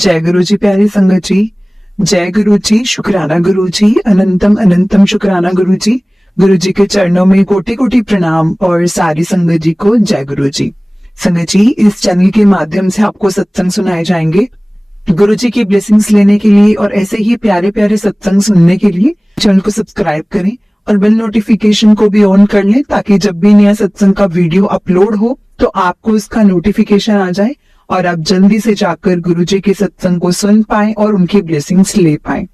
जय गुरु जी प्यारे संगत जी। जय गुरु जी, शुक्राना गुरु जी, अनंतम अनंतम शुक्राना गुरु जी। गुरु जी के चरणों में कोटि कोटि प्रणाम और सारी संगत जी को जय गुरु जी। संगत जी, इस चैनल के माध्यम से आपको सत्संग सुनाए जाएंगे। गुरु जी की ब्लेसिंग्स लेने के लिए और ऐसे ही प्यारे प्यारे सत्संग सुनने के लिए चैनल को सब्सक्राइब करें और बेल नोटिफिकेशन को भी ऑन कर लें, ताकि जब भी नया सत्संग का वीडियो अपलोड हो तो आपको इसका नोटिफिकेशन आ जाए और आप जल्दी से जाकर गुरु जी के सत्संग को सुन पाएं और उनकी ब्लेसिंग्स ले पाएं।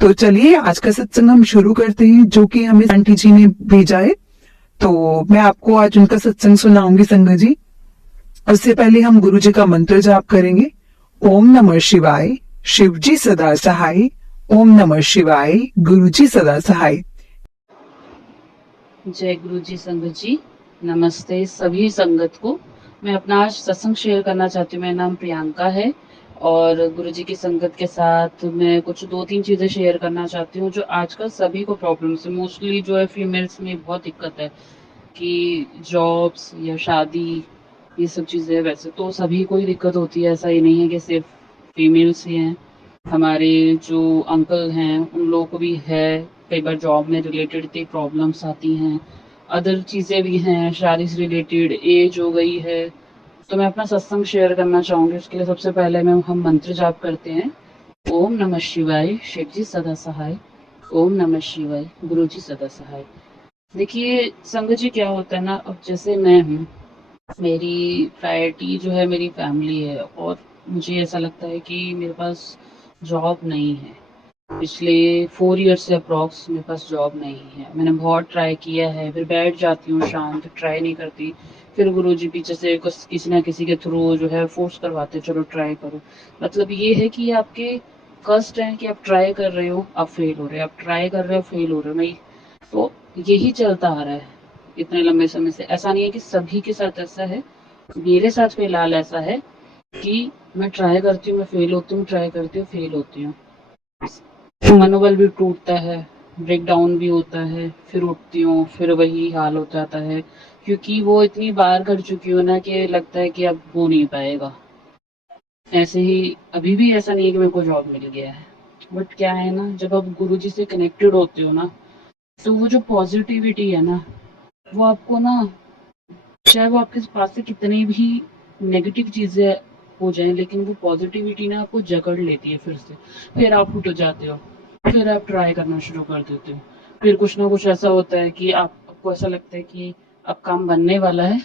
तो चलिए आज का सत्संग हम शुरू करते हैं, जो कि हमें आंटी जी ने भेजा है। तो मैं आपको आज उनका सत्संग सुनाऊंगी संगत जी। उससे पहले हम गुरु जी का मंत्र जाप करेंगे। ओम नमः शिवाय, शिव जी सदा सहाय। ओम नमः शिवाय, गुरु जी सदा सहाय। जय गुरु जी संगत जी, नमस्ते सभी संगत को। मैं अपना आज सत्संग शेयर करना चाहती हूँ। मेरा नाम प्रियंका है और गुरु जी की संगत के साथ मैं कुछ 2-3 चीज़ें शेयर करना चाहती हूँ जो आजकल सभी को प्रॉब्लम्स है। मोस्टली जो है फीमेल्स में बहुत दिक्कत है कि जॉब्स या शादी, ये सब चीज़ें वैसे तो सभी को ही दिक्कत होती है, ऐसा ही नहीं है कि सिर्फ फीमेल्स ही हैं। हमारे जो अंकल हैं उन लोगों को भी है, कई बार जॉब में रिलेटेड इतनी प्रॉब्लम्स आती हैं, अदर चीज़ें भी हैं, शादी से रिलेटेड, एज हो गई है। तो मैं अपना सत्संग शेयर करना चाहूँगी। उसके लिए सबसे पहले हम मंत्र जाप करते हैं। ओम नमः शिवाय, शिव जी सदा सहाय। ओम नमः शिवाय, गुरु जी सदा सहाय। देखिए संगत जी, क्या होता है ना, अब जैसे मैं हूँ, मेरी प्रायोरिटी जो है मेरी फैमिली है और मुझे ऐसा लगता है कि मेरे पास जॉब नहीं है। पिछले 4 ईयर से अप्रॉक्स मेरे पास जॉब नहीं है। मैंने बहुत ट्राई किया है, फिर बैठ जाती हूँ शांत, ट्राई नहीं करती। फिर गुरुजी पीछे से किसी ना किसी के थ्रू जो है फोर्स करवाते, चलो ट्राई करो। मतलब ये है कि ये आपके कष्ट है कि आप ट्राई कर रहे हो, आप फेल हो रहे हो, आप ट्राई कर रहे हो, फेल हो रहे हो। नहीं, तो यही चलता आ रहा है इतने लंबे समय से। ऐसा नहीं है कि सभी के साथ ऐसा है, मेरे साथ फिलहाल ऐसा है कि मैं ट्राई करती हूँ, मैं फेल होती हूँ, ट्राई करती हूँ, फेल होती हूँ। मनोबल भी टूटता है, ब्रेक डाउन भी होता है, फिर उठती हूँ, फिर वही हाल हो जाता है, क्योंकि वो इतनी बार कर चुकी हूँ ना कि लगता है कि अब हो नहीं पाएगा। ऐसे ही अभी भी ऐसा नहीं है कि मेरे को जॉब मिल गया है, बट क्या है ना, जब आप गुरु जी से कनेक्टेड होते हो ना, तो वो जो पॉजिटिविटी है ना, वो आपको ना, चाहे वो आपके पास से कितनी भी नेगेटिव चीज़ें हो जाएं, लेकिन वो पॉजिटिविटी ना आपको जकड़ लेती है फिर से। फिर आप उठ जाते हो, फिर आप ट्राई करना शुरू कर देते हो। फिर कुछ ना कुछ ऐसा होता है कि आपको ऐसा लगता है कि अब काम बनने वाला है,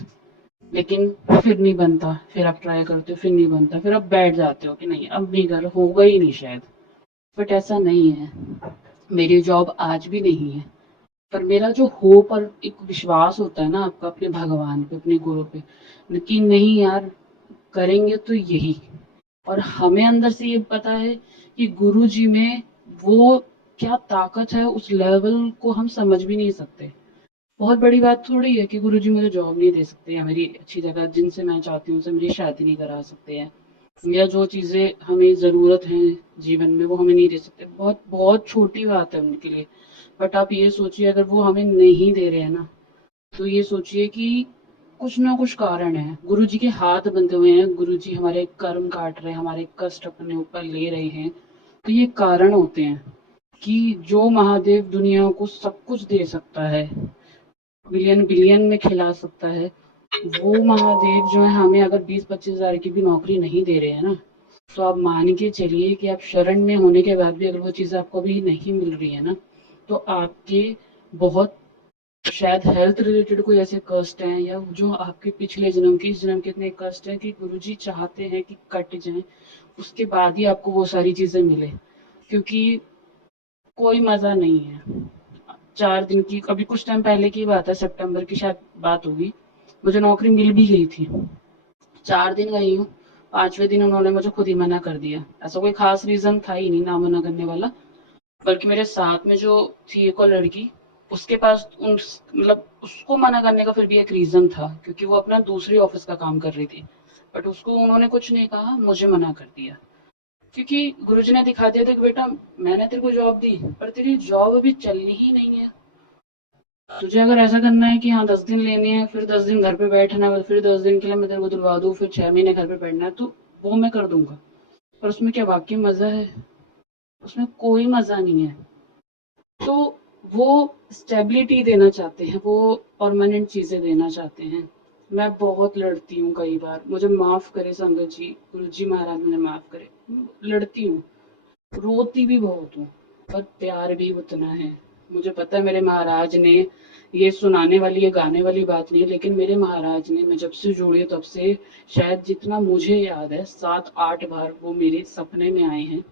लेकिन फिर नहीं बनता। फिर आप ट्राई करते हो, फिर नहीं बनता, फिर आप बैठ जाते हो कि नहीं अब नहीं कर, होगा ही नहीं शायद। बट ऐसा नहीं है, मेरी जॉब आज भी नहीं है, पर मेरा जो होप और एक विश्वास होता है ना आपका अपने भगवान पे, अपने गुरु पे, कि नहीं यार, करेंगे तो यही। और हमें अंदर से ये पता है कि गुरु जी में वो क्या ताकत है, उस लेवल को हम समझ भी नहीं सकते। बहुत बड़ी बात थोड़ी है कि गुरु जी मुझे जॉब नहीं दे सकते, या मेरी अच्छी जगह जिनसे मैं चाहती हूँ उनसे मेरी शादी नहीं करा सकते हैं, या जो चीज़ें हमें ज़रूरत है जीवन में वो हमें नहीं दे सकते। बहुत बहुत छोटी बात है उनके लिए। बट आप ये सोचिए, अगर वो हमें नहीं दे रहे हैं ना, तो ये सोचिए कि कुछ ना कुछ कारण है। गुरु जी के हाथ बंधे हुए हैं, गुरु जी हमारे कर्म काट रहे हैं, हमारे कष्ट अपने ऊपर ले रहे हैं। तो ये कारण होते हैं कि जो महादेव दुनिया को सब कुछ दे सकता है, बिलियन बिलियन में खिला सकता है, वो महादेव जो है हमें अगर 20-25 हज़ार की भी नौकरी नहीं दे रहे हैं ना, तो आप मान के चलिए कि आप शरण में होने के बाद भी अगर वो चीज़ आपको अभी नहीं मिल रही है ना, तो आपके बहुत शायद हेल्थ रिलेटेड कोई ऐसे कष्ट हैं, या जो आपके पिछले जन्म के, इस जन्म के इतने कष्ट हैं कि गुरुजी चाहते हैं कि कट जाएं, उसके बाद ही आपको वो सारी चीज़ें मिले। क्योंकि कोई मज़ा नहीं है। 4 दिन की, अभी कुछ टाइम पहले की बात है, सितंबर की शायद बात होगी, मुझे नौकरी मिल भी गई थी। 4 दिन गई हूँ, 5वें दिन उन्होंने मुझे खुद ही मना कर दिया। ऐसा कोई खास रीज़न था ही नहीं ना मना करने वाला, बल्कि मेरे साथ में जो थी एक और लड़की, उसके पास उन मतलब उसको मना करने का फिर भी एक रीज़न था, क्योंकि वो अपना दूसरी ऑफ़िस का काम कर रही थी। बट उसको उन्होंने कुछ नहीं कहा, मुझे मना कर दिया। क्योंकि गुरुजी ने दिखा दिया था कि बेटा, मैंने तेरे को जॉब दी, पर तेरी जॉब अभी चलनी ही नहीं है। तुझे अगर ऐसा करना है कि हाँ 10 दिन लेने हैं, फिर 10 दिन घर पे बैठना है, फिर 10 दिन के लिए मैं तेरे को दिलवा दूँ, फिर 6 महीने घर पे बैठना है, तो वो मैं कर दूंगा। पर उसमें क्या वाक़ई मज़ा है? उसमें कोई मज़ा नहीं है। तो वो स्टेबिलिटी देना चाहते हैं, वो परमानेंट चीज़ें देना चाहते हैं। मैं बहुत लड़ती हूँ कई बार, मुझे माफ़ करे संगत जी, गुरुजी महाराज मुझे माफ़ करे। लड़ती हूँ, रोती भी बहुत हूँ, पर प्यार भी उतना है। मुझे पता है मेरे महाराज ने ये सुनाने वाली, ये गाने वाली बात नहीं है, लेकिन मेरे महाराज ने, मैं जब से जुड़ी हूँ तब से शायद जितना मुझे याद है 7-8 बार वो मेरे सपने में आए हैं,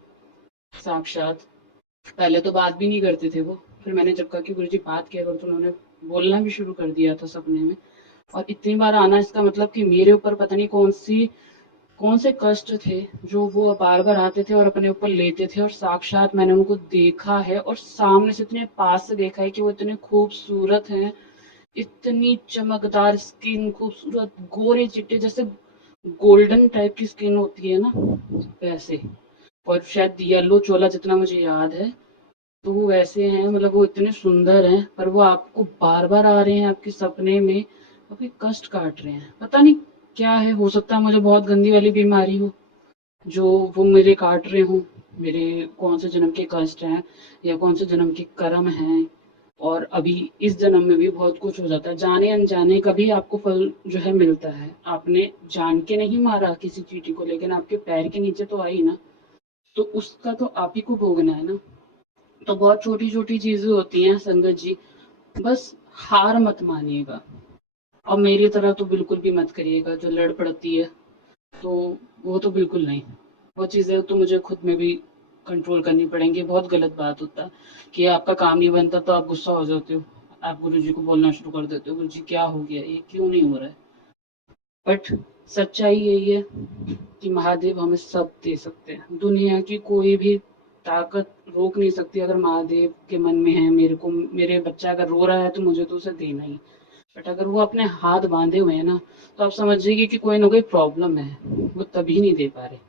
साक्षात। पहले तो बात भी नहीं करते थे वो, फिर मैंने जब कहा कि गुरुजी बात किया करो तो उन्होंने बोलना भी शुरू कर दिया था सपने में। और इतनी बार आना इसका मतलब कि मेरे ऊपर पता नहीं कौन से कष्ट थे जो वो बार बार आते थे और अपने ऊपर लेते थे, और साक्षात मैंने उनको देखा है और सामने से इतने पास से देखा है कि वो इतने खूबसूरत हैं, इतनी चमकदार स्किन, खूबसूरत गोरे चिट्टे, जैसे गोल्डन टाइप की स्किन होती है ना वैसे। और शायद येलो चोला जितना मुझे याद है, तो वो वैसे हैं, मतलब वो इतने सुंदर हैं, पर वो आपको बार बार आ रहे हैं आपके सपने में, आपके कष्ट काट रहे हैं। पता नहीं क्या है, हो सकता है मुझे बहुत गंदी वाली बीमारी हो जो वो मेरे काट रहे हों, मेरे कौन से जन्म के कष्ट हैं या कौन से जन्म के कर्म हैं। और अभी इस जन्म में भी बहुत कुछ हो जाता है, जाने अनजाने का भी आपको फल जो है मिलता है। आपने जान के नहीं मारा किसी चींटी को, लेकिन आपके पैर के नीचे तो आई ना, तो उसका तो आप ही को भोगना है ना। तो बहुत छोटी छोटी चीजें होती हैं संगत जी, बस हार मत मानिएगा, और मेरी तरह तो बिल्कुल भी मत करिएगा जो लड़ पड़ती है, तो वो तो बिल्कुल नहीं। वो चीज़ें तो मुझे खुद में भी कंट्रोल करनी पड़ेंगी। बहुत गलत बात होता है कि आपका काम नहीं बनता तो आप गुस्सा हो जाते हो, आप गुरुजी को बोलना शुरू कर देते हो, गुरुजी क्या हो गया, ये क्यों नहीं हो रहा है। बट सच्चाई यही है कि महादेव हमें सब दे सकते हैं, दुनिया की कोई भी ताकत रोक नहीं सकती। अगर महादेव के मन में है मेरे को, मेरे बच्चा अगर रो रहा है तो मुझे तो उसे देना ही। बट अगर वो अपने हाथ बांधे हुए हैं ना, तो आप समझिए कि कोई ना कोई प्रॉब्लम है, वो तभी नहीं दे पा रहे।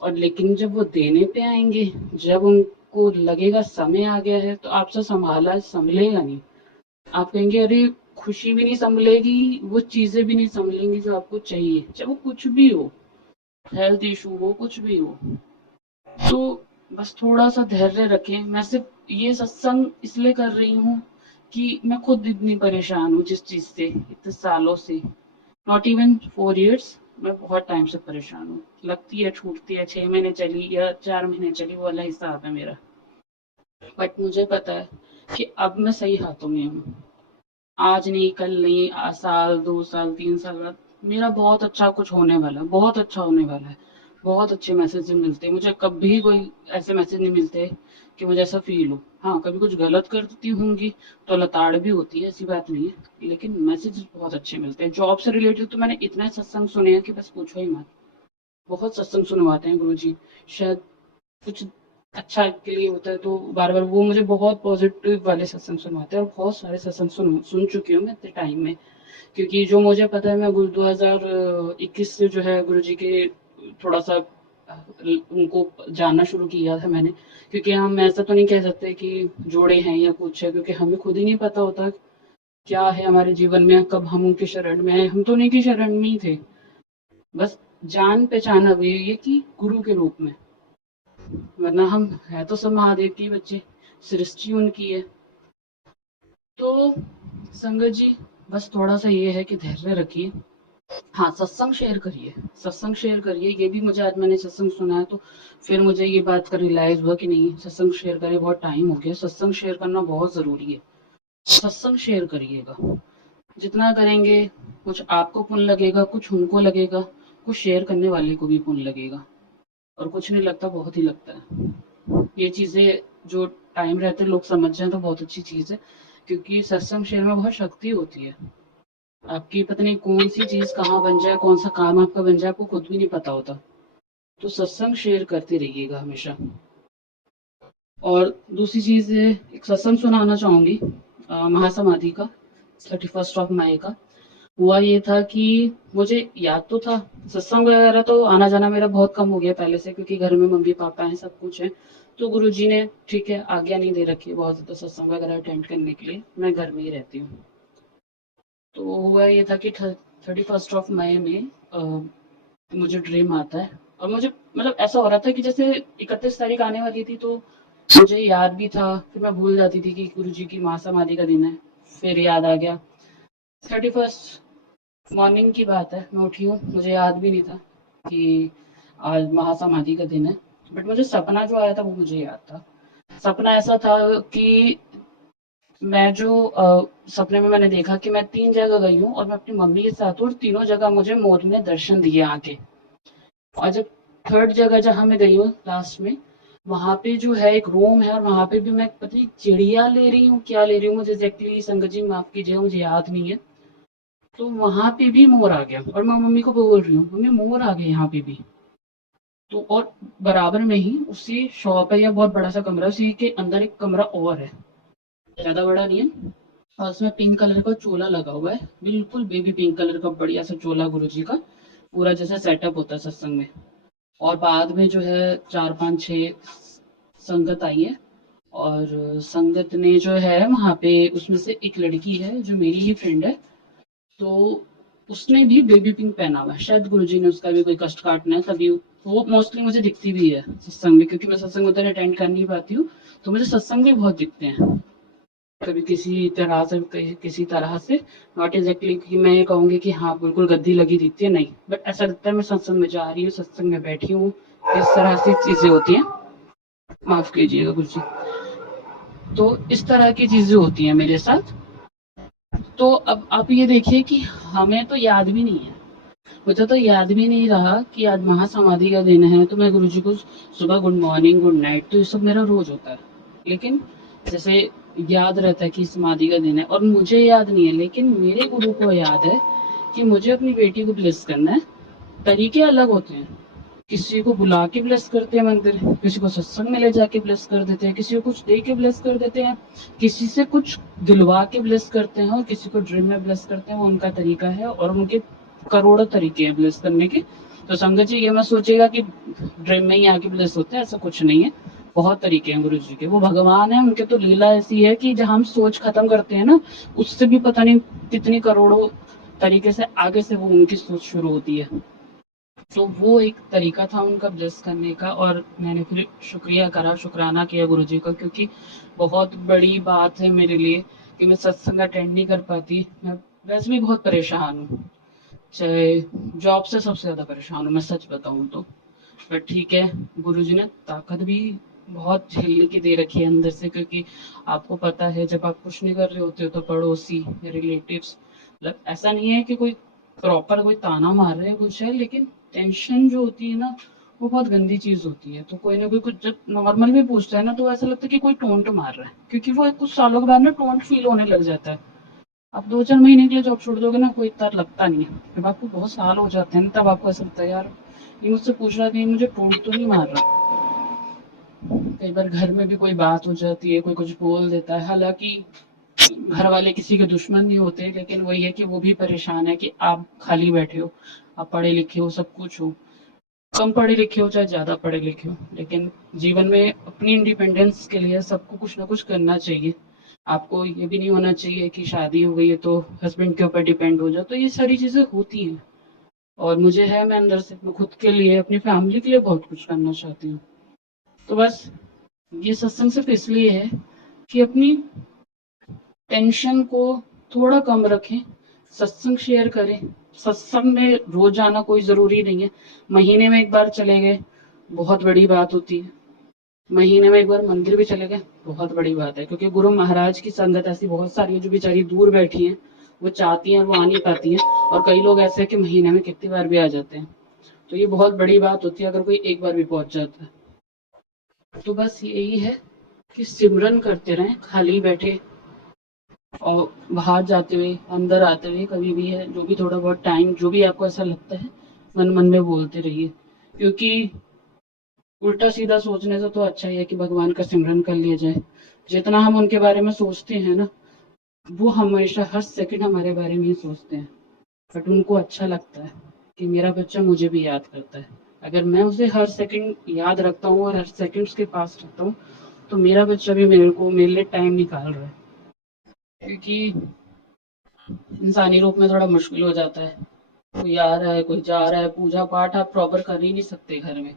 और लेकिन जब वो देने पे आएंगे, जब उनको लगेगा समय आ गया है, तो आपसे संभाला संभलेगा नहीं। आप कहेंगे अरे खुशी भी नहीं संभलेगी, वो चीजें भी नहीं संभलेंगी जो आपको चाहिए, चाहे वो कुछ भी हो, हेल्थ इशू हो, कुछ भी हो। तो बस थोड़ा सा धैर्य रखें। मैं सिर्फ ये सत्संग इसलिए कर रही हूँ कि मैं खुद इतनी परेशान हूँ जिस चीज से, इतने सालों से, नॉट इवन 4 years, मैं बहुत टाइम से परेशान हूँ। लगती है छूटती है, 6 महीने चली या 4 महीने चली, वो अलग हिसाब है मेरा। बट मुझे पता है कि अब मैं सही हाथों में हूँ। आज नहीं, कल नहीं, साल 2 साल 3 साल बाद मेरा बहुत अच्छा कुछ होने वाला है, बहुत अच्छा होने वाला है। बहुत अच्छे मैसेज मिलते हैं मुझे, कभी कोई ऐसे मैसेज नहीं मिलते कि मुझे ऐसा फील हो। हाँ, कभी कुछ गलत करती होंगी तो लताड़ भी होती है, ऐसी बात नहीं है, लेकिन मैसेज बहुत अच्छे मिलते हैं। जॉब से रिलेटेड तो मैंने इतने सत्संग सुने हैं कि बस पूछो ही मत। बहुत सत्संग सुनवाते हैं गुरुजी, शायद कुछ अच्छा के लिए होता है, तो बार बार वो मुझे बहुत पॉजिटिव वाले सत्संग सुनवाते हैं, और बहुत सारे सत्संग सुन सुन चुकी हूँ मैं इतने टाइम में। क्योंकि जो मुझे पता है, मैं गुरु 2021 से जो है गुरुजी के थोड़ा सा उनको जानना शुरू किया था मैंने। क्योंकि हम ऐसा तो नहीं कह सकते कि जोड़े हैं या कुछ है, क्योंकि हमें खुद ही नहीं पता होता क्या है हमारे जीवन में, कब हम उनके शरण में आए। हम तो उन्हीं की शरण में ही थे, बस जान पहचान अभी ये कि गुरु के रूप में, वरना हम है तो सब महादेव के बच्चे, सृष्टि उनकी है। तो संगत जी, बस थोड़ा सा ये है कि धैर्य रखिए। हाँ, सत्संग शेयर करिए, सत्संग शेयर करिए। ये भी मुझे आज मैंने सत्संग सुना है, तो फिर मुझे ये बात का रियलाइज हुआ कि नहीं, सत्संग शेयर करें, बहुत टाइम हो गया, सत्संग शेयर करना बहुत जरूरी है। सत्संग शेयर करिएगा, जितना करेंगे कुछ आपको पुण्य लगेगा, कुछ उनको लगेगा, कुछ शेयर करने वाले को भी पुण्य लगेगा। और कुछ नहीं लगता, बहुत ही लगता है। ये चीजें जो टाइम रहते लोग समझ जाए तो बहुत अच्छी चीज है, क्योंकि सत्संग शेयर में बहुत शक्ति होती है। आपकी पता नहीं कौन सी चीज कहाँ बन जाए, कौन सा काम आपका बन जाए, आपको खुद भी नहीं पता होता। तो सत्संग शेयर करते रहिएगा हमेशा। और दूसरी चीज, एक सत्संग सुनाना चाहूंगी महासमाधि का, 31 मई का। हुआ ये था कि मुझे याद तो था, सत्संग वगैरह तो आना जाना मेरा बहुत कम हो गया पहले से, क्योंकि घर में मम्मी पापा हैं, सब कुछ है। तो गुरुजी ने ठीक है आज्ञा नहीं दे रखी है बहुत ज्यादा सत्संग वगैरह अटेंड करने के लिए, मैं घर में ही रहती हूँ। तो हुआ ये था कि 31 मई में मुझे ड्रीम आता है और मुझे मतलब ऐसा हो रहा था कि जैसे 31 तारीख आने वाली थी तो मुझे याद भी था, फिर मैं भूल जाती थी कि गुरुजी की महासमाधि का दिन है, फिर याद आ गया। 31st मॉर्निंग की बात है, मैं उठी हूँ, मुझे याद भी नहीं था कि आज महासमाधि का दिन है। बट मुझे सपना जो आया था वो मुझे याद था। सपना ऐसा था कि मैं जो सपने में मैंने देखा कि मैं 3 जगह गई हूँ और मैं अपनी मम्मी के साथ हूँ और तीनों जगह मुझे मोर ने दर्शन दिए आके। और जब 3rd जगह जहाँ मैं गई हूँ लास्ट में, वहाँ पे जो है एक रूम है और वहाँ पे भी मैं पता नहीं चिड़िया ले रही हूँ, क्या ले रही हूँ मुझे एग्ज़ैक्टली संगत जी माफ़ कीजिएगा मुझे याद नहीं है। तो वहाँ पे भी मोर आ गया और मैं मम्मी को बोल रही हूँ, मम्मी मोर आ गए यहाँ पे भी। तो और बराबर में ही उसी शॉप है या बहुत बड़ा-सा कमरा, उसी के अंदर एक कमरा और है, ज़्यादा बड़ा नहीं है। और उसमें पिंक कलर का चोला लगा हुआ है, बिल्कुल बेबी पिंक कलर का बढ़िया सा चोला गुरुजी का, पूरा जैसा सेटअप होता है सत्संग में। और बाद में जो है 4-5-6 संगत आई है और संगत ने जो है वहाँ पे उसमें से एक लड़की है जो मेरी ही फ्रेंड है, तो उसने भी बेबी पिंक पहना हुआ है। शायद गुरुजी ने उसका भी कोई कष्ट काटना है तभी वो मोस्टली मुझे दिखती भी है सत्संग में, क्योंकि मैं सत्संग उधर अटेंड कर नहीं पाती हूँ, तो मुझे सत्संग भी बहुत दिखते हैं। कभी किसी तरह से किसी तरह से नॉट एग्जैक्टली कि मैं ये कहूँगी कि हाँ बिल्कुल गद्दी लगी दिखती है, नहीं, बट ऐसा लगता है मैं सत्संग में जा रही हूँ, सत्संग में बैठी हूँ, इस तरह से चीजें होती हैं। माफ कीजिएगा गुरु जी। तो इस तरह की चीजें होती हैं मेरे साथ। तो अब आप ये देखिए कि हमें तो याद भी नहीं है, मुझे तो याद भी नहीं रहा कि आज महासमाधि का दिन है, तो मैं गुरुजी को सुबह गुड मॉर्निंग गुड नाइट तो ये सब मेरा रोज होता है। लेकिन जैसे याद रहता है कि समाधि का दिन है और मुझे याद नहीं है, लेकिन मेरे गुरु को याद है कि मुझे अपनी बेटी को ब्लेस करना है। तरीके अलग होते हैं, किसी को बुला के ब्लेस करते हैं मंदिर, किसी को सत्संग में ले जाके ब्लेस कर देते हैं, किसी को कुछ दे के ब्लेस कर देते हैं, किसी से कुछ दिलवा के ब्लेस करते हैं और किसी को ड्रीम में ब्लेस करते हैं, वो उनका तरीका है और उनके करोड़ों तरीके हैं ब्लेस करने के। तो संगत जी ये मत सोचिएगा कि ड्रीम में ही आके ब्लेस होते हैं, ऐसा कुछ नहीं है। बहुत तरीके हैं गुरु जी के, वो भगवान है, उनके तो लीला ऐसी है कि जहां हम सोच खत्म करते हैं ना, उससे भी पता नहीं कितनी करोड़ों तरीके से आगे से वो उनकी सोच शुरू होती है। तो वो एक तरीका था उनका ब्लेस करने का और मैंने फिर शुक्रिया करा, शुक्राना किया गुरुजी का, क्योंकि बहुत बड़ी बात है मेरे लिए कि मैं सत्संग अटेंड नहीं कर पाती। मैं वैसे भी बहुत परेशान हूँ, चाहे जॉब से सबसे ज़्यादा परेशान हूँ मैं सच बताऊँ तो। बट ठीक है, गुरुजी ने ताकत भी बहुत झेलने की दे रखी है अंदर से, क्योंकि आपको पता है जब आप कुछ नहीं कर रहे होते हो तो पड़ोसी या रिलेटिव्स, मतलब ऐसा नहीं है कि कोई प्रॉपर कोई ताना मार रहे है कुछ है, लेकिन टेंशन जो होती है ना वो बहुत गंदी चीज होती है। तो कोई ना कोई कुछ जब नॉर्मल भी पूछता है ना तो ऐसा लगता है कि कोई टोंट मार रहा है, क्योंकि वो कुछ सालों के बाद ना टोंट फील होने लग जाता है। आप 2-4 महीने के लिए जॉब छोड़ दोगे ना कोई इतना लगता नहीं है, जब आपको बहुत साल हो जाते हैं ना तब आपको ऐसा लगता है यार ये मुझसे पूछ रहा है कहीं मुझे टोंट तो नहीं मार रहा। कई बार घर में भी कोई बात हो जाती है, कोई कुछ बोल देता है, हालांकि घर वाले किसी के दुश्मन नहीं होते, लेकिन वही है कि वो भी परेशान है कि आप खाली बैठे हो, आप पढ़े लिखे हो, सब कुछ हो, कम पढ़े लिखे हो चाहे ज्यादा पढ़े लिखे हो, लेकिन जीवन में अपनी इंडिपेंडेंस के लिए सबको कुछ ना कुछ करना चाहिए। आपको ये भी नहीं होना चाहिए कि शादी हो गई है तो हस्बैंड के ऊपर डिपेंड हो जाओ, तो ये सारी चीजें होती हैं। और मुझे है, मैं अंदर से मैं खुद के लिए अपनी फैमिली के लिए बहुत कुछ करना चाहती हूँ। तो बस ये सत्संग सिर्फ इसलिए है कि अपनी टेंशन को थोड़ा कम रखें, सत्संग शेयर करें। सत्संग में रोज जाना कोई जरूरी नहीं है, महीने में एक बार चले गए बहुत बड़ी बात होती है, महीने में एक बार मंदिर भी चले गए बहुत बड़ी बात है, क्योंकि गुरु महाराज की संगत ऐसी बहुत सारी है जो बेचारी दूर बैठी हैं, वो चाहती हैं वो आ नहीं पाती हैं, और कई लोग ऐसे हैं कि महीने में कितनी बार भी आ जाते हैं। तो ये बहुत बड़ी बात होती है अगर कोई एक बार भी पहुंच जाता है। तो बस यही है कि सिमरन करते रहें, खाली बैठे और बाहर जाते हुए अंदर आते हुए कभी भी है जो भी थोड़ा बहुत टाइम जो भी आपको ऐसा लगता है मन मन में बोलते रहिए, क्योंकि उल्टा सीधा सोचने से तो अच्छा ही है कि भगवान का सिमरन कर लिया जाए। जितना हम उनके बारे में सोचते हैं ना, वो हमेशा हर सेकंड हमारे बारे में ही सोचते हैं, बट उनको अच्छा लगता है कि मेरा बच्चा मुझे भी याद करता है। अगर मैं उसे हर सेकंड याद रखता हूँ और हर सेकंड उसके पास रखता हूँ तो मेरा बच्चा भी मेरे लिए टाइम निकाल रहा है, क्योंकि इंसानी रूप में थोड़ा मुश्किल हो जाता है कोई आ रहा है, कोई जा रहा है, पूजा पाठ आप प्रॉपर कर ही नहीं सकते घर में।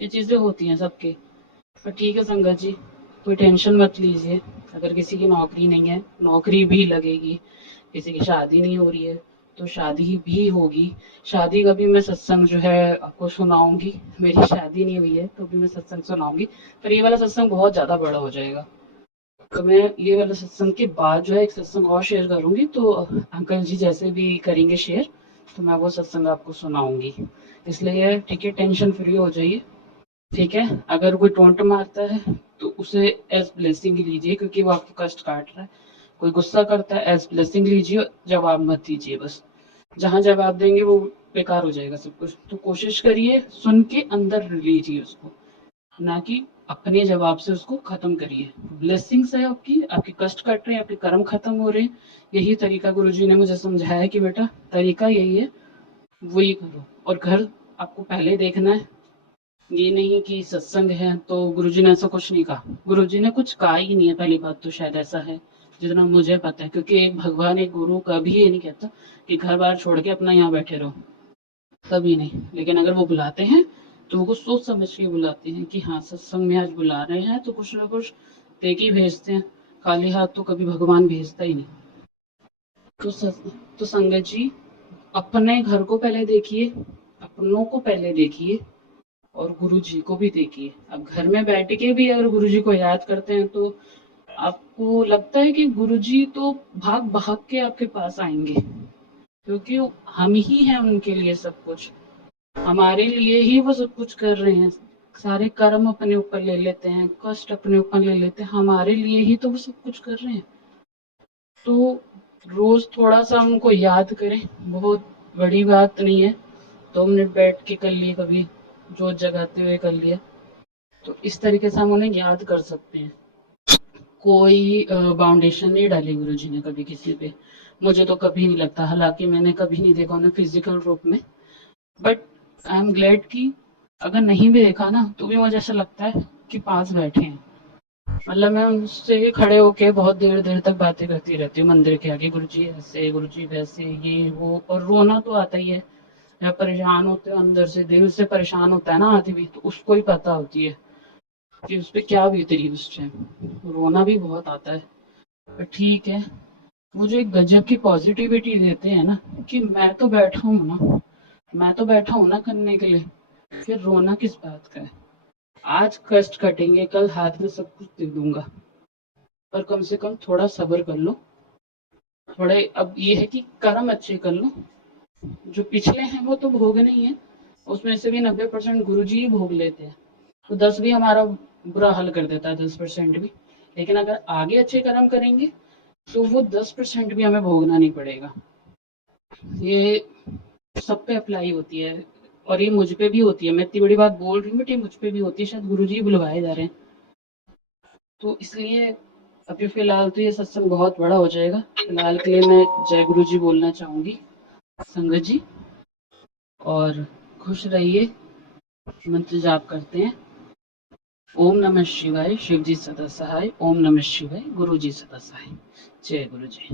ये चीज़ें होती हैं सबके। पर ठीक है संगत जी, कोई टेंशन मत लीजिए। अगर किसी की नौकरी नहीं है, नौकरी भी लगेगी। किसी की शादी नहीं हो रही है, तो शादी भी होगी। शादी का भी मैं सत्संग जो है आपको सुनाऊँगी। मेरी शादी नहीं हुई है, तो भी मैं सत्संग सुनाऊँगी। पर ये वाला सत्संग बहुत ज़्यादा बड़ा हो जाएगा। तो मैं ये वाला सत्संग के बाद जो है एक सत्संग और शेयर करूँगी, तो अंकल जी जैसे भी करेंगे शेयर, तो मैं वो सत्संग आपको सुनाऊँगी। इसलिए ठीक है, टेंशन फ्री हो जाइए। ठीक है, अगर कोई टोंट मारता है तो उसे एज ब्लेसिंग लीजिए, क्योंकि वो आपको कष्ट काट रहा है। कोई गुस्सा करता है, एज ब्लेसिंग लीजिए, जवाब मत दीजिए। बस जहाँ जवाब देंगे वो बेकार हो जाएगा सब कुछ। तो कोशिश करिए सुन के अंदर लीजिए उसको, ना कि अपने जवाब से उसको खत्म करिए। ब्लेसिंग्स है आपकी, आपके कष्ट कट रहे हैं, आपके कर्म खत्म हो रहे हैं। यही तरीका गुरुजी ने मुझे समझाया कि बेटा तरीका यही है, वही करो। और घर आपको पहले देखना है, ये नहीं कि सत्संग है तो गुरुजी ने ऐसा कुछ नहीं कहा। गुरुजी ने कुछ कहा ही नहीं है, पहली बात तो शायद ऐसा है जितना मुझे पता है, क्योंकि भगवान एक गुरु कभी ये नहीं कहता कि घर बार छोड़ के अपना यहाँ बैठे रहो, कभी नहीं। लेकिन अगर वो बुलाते हैं तो वो कुछ सोच समझ के बुलाते हैं कि हाँ सत्संग में आज बुला रहे हैं तो कुछ ना कुछ दे के ही भेजते हैं। खाली हाथ तो कभी भगवान भेजता ही नहीं। तो तो संगत जी, अपने घर को पहले देखिए, अपनों को पहले देखिए, और गुरु जी को भी देखिए। अब घर में बैठ के भी अगर गुरु जी को याद करते हैं तो आपको लगता है कि गुरु जी तो भाग भाग के आपके पास आएंगे, क्योंकि हम ही हैं उनके लिए सब कुछ। हमारे लिए ही वो सब कुछ कर रहे हैं। सारे कर्म अपने ऊपर ले लेते हैं, कष्ट अपने ऊपर ले लेते हैं, हमारे लिए ही तो वो सब कुछ कर रहे हैं। तो रोज थोड़ा सा उनको याद करें, बहुत बड़ी बात नहीं है। 2 मिनट बैठ के कर लिए, कभी जोत जगाते हुए कर लिया, तो इस तरीके से हम उन्हें याद कर सकते हैं। कोई बाउंडेशन नहीं डाली गुरुजी ने कभी किसी पे। मुझे तो कभी नहीं लगता, हालांकि मैंने कभी नहीं देखा उन्हें फिजिकल रूप में। बट आई एम ग्लैड कि अगर नहीं भी देखा ना तो भी मुझे ऐसा लगता है कि पास बैठे हैं। मतलब मैं उनसे खड़े होके बहुत देर देर तक बातें करती रहती हूँ मंदिर के आगे, गुरुजी ऐसे, गुरुजी वैसे, ये वो। और रोना तो आता ही है, जब परेशान होते हो अंदर से, दिल से परेशान होता है ना आदमी, तो उसको ही पता होती है कि उस पर क्या बीत रही है उस टाइम। रोना भी बहुत आता है। पर ठीक है, वो जो एक गजब की पॉजिटिविटी देते हैं ना, कि मैं तो बैठा हूँ ना, मैं तो बैठा हूँ ना करने के लिए, फिर रोना किस बात का है। आज कष्ट कटेंगे, कल हाथ में सब कुछ दे दूंगा, पर कम से कम थोड़ा सब्र कर लो। थोड़े अब ये है कि कर्म अच्छे कर लो। जो पिछले हैं वो तो भोगने ही है, उसमें से भी 90% गुरु जी ही भोग लेते हैं। तो 10 भी हमारा बुरा हाल कर देता है, 10% भी। लेकिन अगर आगे अच्छे कर्म करेंगे तो वो 10% भी हमें भोगना नहीं पड़ेगा। ये सब पे अप्लाई होती है, और ये मुझ पे भी होती है। मैं इतनी बड़ी बात बोल रही हूँ बट ये मुझ पे भी होती है, शायद गुरु जी बुलवाए जा रहे हैं। तो इसलिए अभी फिलहाल तो ये सत्संग बहुत बड़ा हो जाएगा। फिलहाल के लिए मैं जय गुरु जी बोलना चाहूंगी संगत जी। और खुश रहिए, मंत्र जाप करते हैं। ओम नमः शिवाय, शिव जी सदा सहाय। ओम नमः शिवाय, गुरु जी सदा सहाय। जय गुरु जी।